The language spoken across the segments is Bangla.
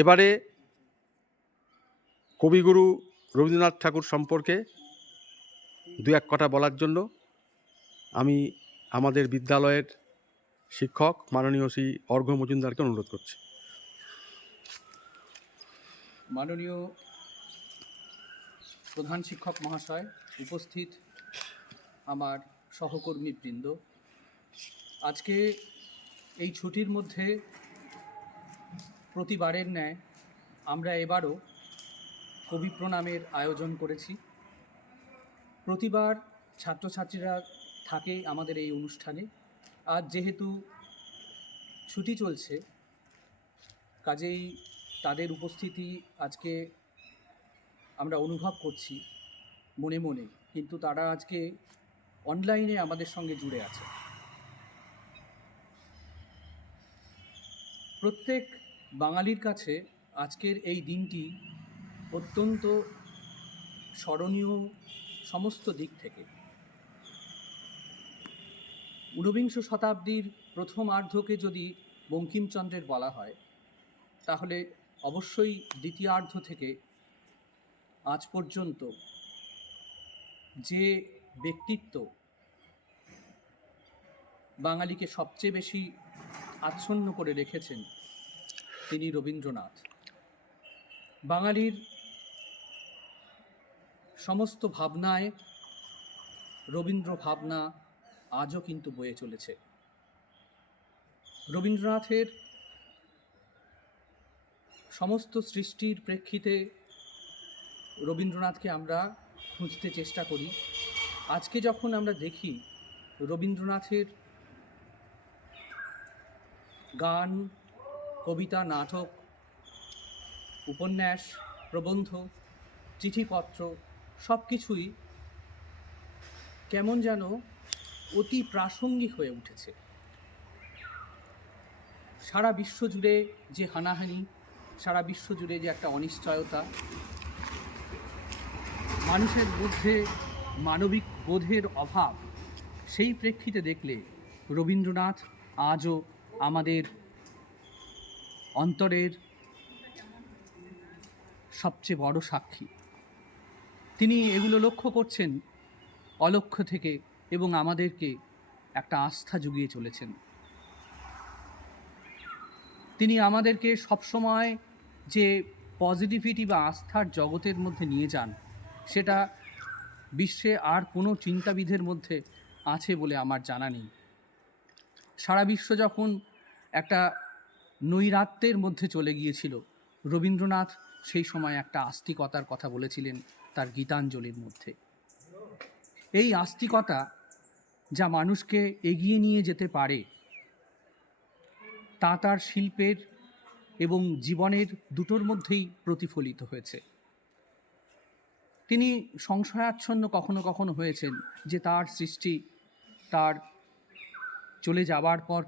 এবারে কবিগুরু রবীন্দ্রনাথ ঠাকুর সম্পর্কে দু এক কথা বলার জন্য আমি আমাদের বিদ্যালয়ের শিক্ষক মাননীয় শ্রী অর্ঘ্য মজুমদারকে অনুরোধ করছি। মাননীয় প্রধান শিক্ষক মহাশয়, উপস্থিত আমার সহকর্মীবৃন্দ, আজকে এই ছুটির মধ্যে প্রতিবারের ন্যায় আমরা এবারও কবি প্রণামের আয়োজন করেছি। প্রতিবার ছাত্রছাত্রীরা থাকে আমাদের এই অনুষ্ঠানে। আজ যেহেতু ছুটি চলছে, কাজেই তাদের উপস্থিতি আজকে আমরা অনুভব করছি মনে মনে, কিন্তু তারা আজকে অনলাইনে আমাদের সঙ্গে জুড়ে আছে। প্রত্যেক বাঙালির কাছে আজকের এই দিনটি অত্যন্ত স্মরণীয় সমস্ত দিক থেকে। ঊনবিংশ শতাব্দীর প্রথম আর্ধকে যদি বঙ্কিমচন্দ্রের বলা হয়, তাহলে অবশ্যই দ্বিতীয়ার্ধ থেকে আজ পর্যন্ত যে ব্যক্তিত্ব বাঙালিকে সবচেয়ে বেশি আচ্ছন্ন করে রেখেছেন তিনি রবীন্দ্রনাথ। বাঙালির সমস্ত ভাবনায় রবীন্দ্র ভাবনা আজও কিন্তু বয়ে চলেছে। রবীন্দ্রনাথের সমস্ত সৃষ্টির প্রেক্ষিতে রবীন্দ্রনাথকে আমরা খুঁজতে চেষ্টা করি। আজকে যখন আমরা দেখি রবীন্দ্রনাথের গান কবিতা, নাটক, উপন্যাস, প্রবন্ধ, চিঠিপত্র সব কিছুই কেমন যেন অতি প্রাসঙ্গিক হয়ে উঠেছে। সারা বিশ্ব জুড়ে যে হানাহানি, সারা বিশ্ব জুড়ে যে একটা অনিশ্চয়তা, মানুষের মধ্যে মানবিক বোধের অভাব, সেই প্রেক্ষিতে দেখলে রবীন্দ্রনাথ আজও আমাদের অন্তরের সবচেয়ে বড় সাক্ষী। তিনি এগুলো লক্ষ্য করছেন, অলক্ষ্য থেকে এবং আমাদেরকে একটা আস্থা জুগিয়ে চলেছেন। তিনি আমাদেরকে সবসময় যে পজিটিভিটি বা আস্থার জগতের মধ্যে নিয়ে যান, সেটা বিশ্বে আর কোনো চিন্তাবিদের মধ্যে আছে বলে আমার জানা নেই। সারা বিশ্ব যখন একটা নৈরাত্যের মধ্যে চলে গিয়েছিল। রবীন্দ্রনাথ সেই সময় একটা আস্তিকতার কথা বলেছিলেন তার গীতাঞ্জলির মধ্যে। এই আস্তিকতা যা মানুষকে এগিয়ে নিয়ে যেতে পারে, তা তার শিল্পের এবং জীবনের দুটোর মধ্যেই প্রতিফলিত হয়েছে। তিনি সংশয়াচ্ছন্ন কখনো কখনো হয়েছেন যে তার সৃষ্টি, তার চলে যাওয়ার পর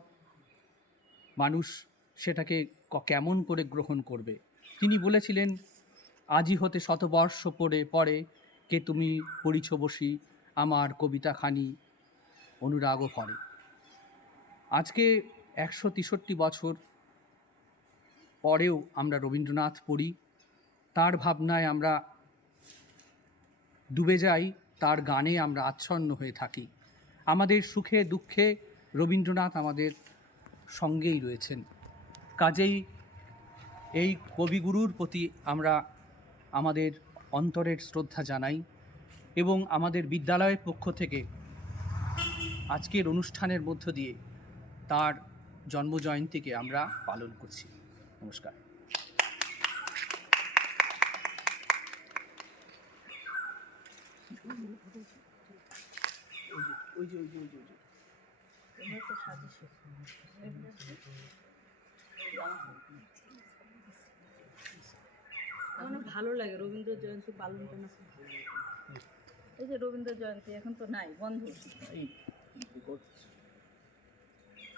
মানুষ সেটাকে কেমন করে গ্রহণ করবে? তিনি বলেছিলেন, আজি হতে শতবর্ষ পরে পরে কে তুমি পড়িছ বসি আমার কবিতাখানি অনুরাগ ভরে আজকে একশো তেষট্টি বছর পরেও আমরা রবীন্দ্রনাথ পড়ি। তার ভাবনায় আমরা ডুবে যাই, তার গানে আমরা আচ্ছন্ন হয়ে থাকি। আমাদের সুখে দুঃখে রবীন্দ্রনাথ আমাদের সঙ্গেই রয়েছেন। কাজেই এই কবিগুরুর প্রতি আমরা আমাদের অন্তরের শ্রদ্ধা জানাই এবং আমাদের বিদ্যালয়ের পক্ষ থেকে আজকের অনুষ্ঠানের মধ্য দিয়ে তার জন্মজয়ন্তীকে আমরা পালন করছি। নমস্কার। ওই যে ওই যে ওই যে ওই যে। অনেক ভালো লাগে, রবীন্দ্র জয়ন্তী পালন করা এই যে রবীন্দ্র জয়ন্তী, এখন তো নাই, বন্ধ।